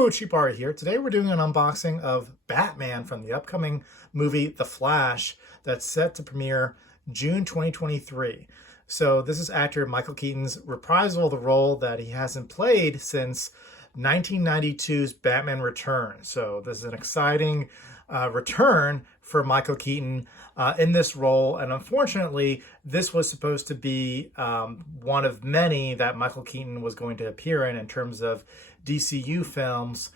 Hello, Cheapari here. Today we're doing an unboxing of Batman from the upcoming movie The Flash that's set to premiere June 2023. So this is actor Michael Keaton's reprisal of the role that he hasn't played since 1992's Batman Return. So this is an exciting return for Michael Keaton in this role, and unfortunately this was supposed to be one of many that Michael Keaton was going to appear in terms of DCU films.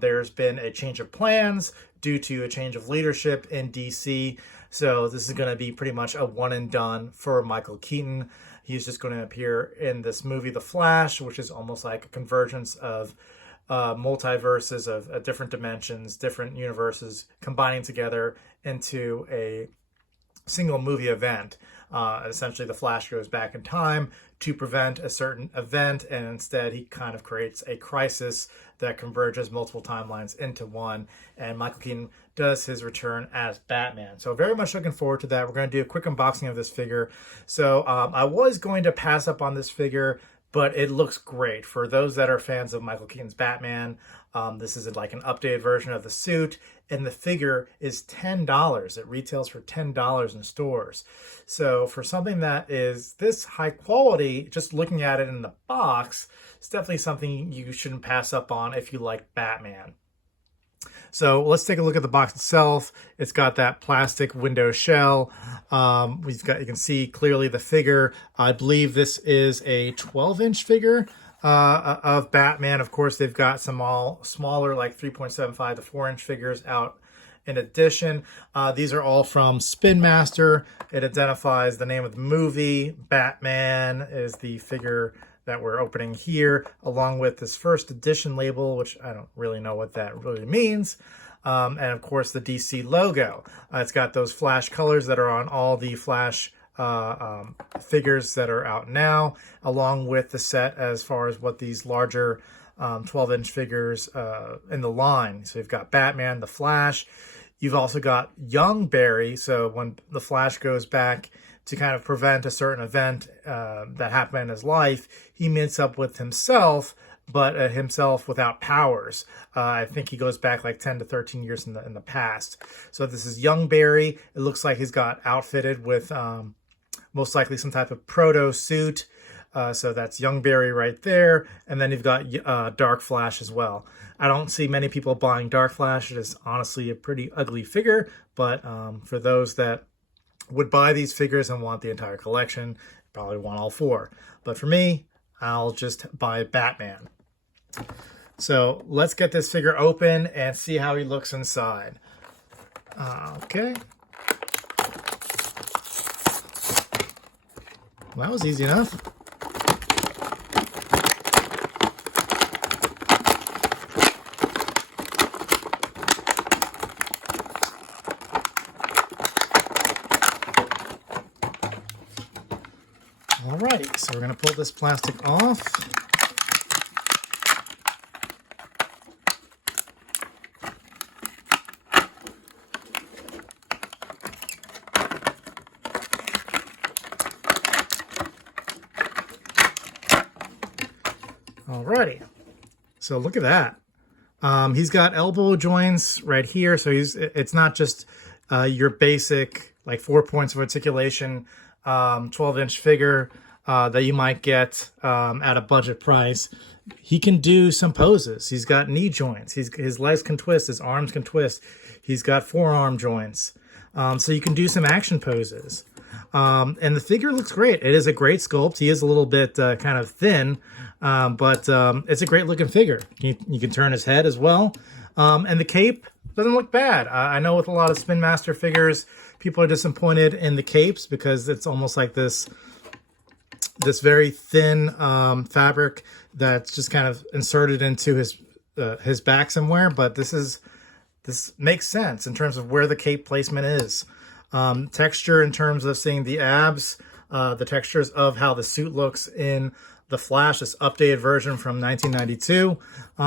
There's been a change of plans due to a change of leadership in DC, so this is going to be pretty much a one and done for Michael Keaton. He's just going to appear in this movie The Flash, which is almost like a convergence of multiverses of different dimensions, different universes combining together into a single movie event. Essentially, the Flash goes back in time to prevent a certain event, and instead he kind of creates a crisis that converges multiple timelines into one, and Michael Keaton does his return as Batman. So very much looking forward to that. We're going to do a quick unboxing of this figure. So I was going to pass up on this figure, but it looks great. For those that are fans of Michael Keaton's Batman, this is like an updated version of the suit, and the figure is $10. It retails for $10 in stores. So for something that is this high quality, just looking at it in the box, it's definitely something you shouldn't pass up on if you like Batman. So let's take a look at the box itself. It's got that plastic window shell. You can see clearly the figure. I believe this is a 12-inch figure of Batman. Of course, they've got some smaller, like 3.75 to 4-inch figures out in addition. These are all from Spin Master. It identifies the name of the movie. Batman is the figure that we're opening here, along with this first edition label, which I don't really know what that really means. And of course, the DC logo. It's got those Flash colors that are on all the Flash figures that are out now, along with the set as far as what these larger 12-inch figures in the line. So you've got Batman, the Flash. You've also got young Barry. So when the Flash goes back to kind of prevent a certain event that happened in his life, he meets up with himself, but himself without powers. I think he goes back like 10 to 13 years in the past. So this is young Barry. It looks like he's got outfitted with most likely some type of proto suit. So that's young Barry right there. And then you've got Dark Flash as well. I don't see many people buying Dark Flash. It is honestly a pretty ugly figure, but for those that would buy these figures and want the entire collection, probably want all four. But for me, I'll just buy Batman. So let's get this figure open and see how he looks inside. Okay. Well, that was easy enough. Alright, so we're going to pull this plastic off. Alrighty, so look at that. He's got elbow joints right here, so it's not just your basic like 4 points of articulation 12-inch figure that you might get at a budget price. He can do some poses. He's got knee joints. His legs can twist. His arms can twist. He's got forearm joints. So you can do some action poses. And the figure looks great. It is a great sculpt. He is a little bit kind of thin, but it's a great looking figure. You can turn his head as well. And the cape doesn't look bad. I know with a lot of Spin Master figures, people are disappointed in the capes because it's almost like this very thin fabric that's just kind of inserted into his back somewhere. But this makes sense in terms of where the cape placement is. Texture in terms of seeing the abs, the textures of how the suit looks in The Flash, this updated version from 1992.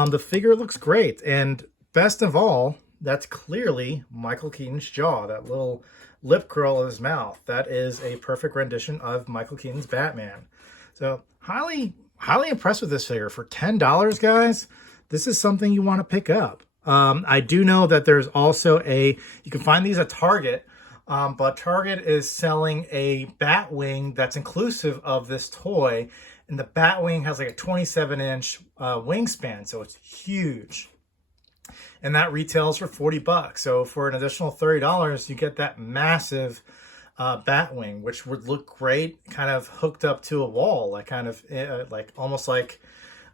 The figure looks great, and best of all, that's clearly Michael Keaton's jaw, that little lip curl in his mouth. That is a perfect rendition of Michael Keaton's Batman. So highly impressed with this figure. For $10, guys, this is something you want to pick up. I do know that there's also you can find these at Target, but Target is selling a Batwing that's inclusive of this toy. And the Batwing has like a 27-inch wingspan, so it's huge. And that retails for $40. So for an additional $30, you get that massive Batwing, which would look great, kind of hooked up to a wall, like kind of like almost like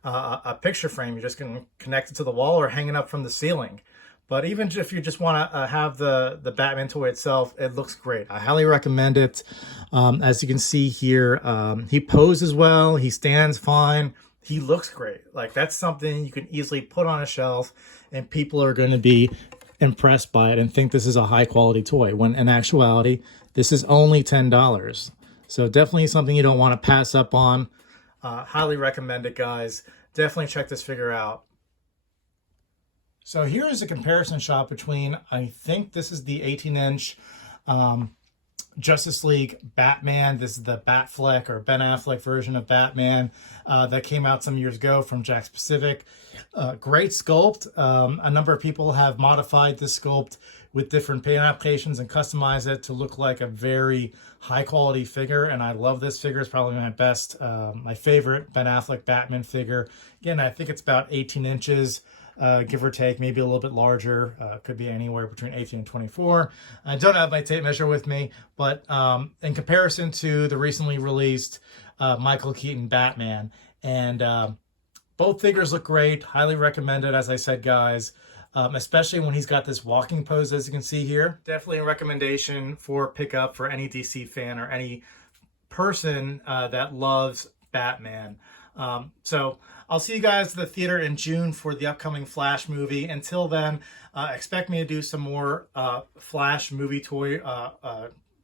a picture frame. You're just going to connect it to the wall or hanging up from the ceiling. But even if you just want to have the Batman toy itself, it looks great. I highly recommend it. As you can see here, he poses well. He stands fine. He looks great. Like, that's something you can easily put on a shelf, and people are going to be impressed by it and think this is a high quality toy, when in actuality, this is only $10. So definitely something you don't want to pass up on. Highly recommend it, guys. Definitely check this figure out. So here is a comparison shot between, I think this is the 18-inch Justice League Batman. This is the Batfleck or Ben Affleck version of Batman that came out some years ago from Jakks Pacific. Great sculpt. A number of people have modified this sculpt with different paint applications and customized it to look like a very high quality figure. And I love this figure. It's probably my favorite Ben Affleck Batman figure. Again, I think it's about 18 inches. Give or take, maybe a little bit larger. Could be anywhere between 18 and 24. I don't have my tape measure with me, but in comparison to the recently released Michael Keaton Batman, and both figures look great. Highly recommended, as I said, guys. Especially when he's got this walking pose, as you can see here. Definitely a recommendation for pickup for any DC fan or any person that loves Batman. So I'll see you guys at the theater in June for the upcoming Flash movie. Until then, expect me to do some more Flash movie toy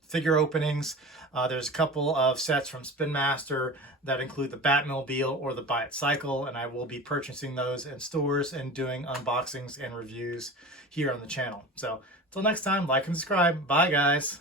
figure openings. There's a couple of sets from Spin Master that include the Batmobile or the Buy It Cycle, and I will be purchasing those in stores and doing unboxings and reviews here on the channel. So until next time, like and subscribe. Bye, guys.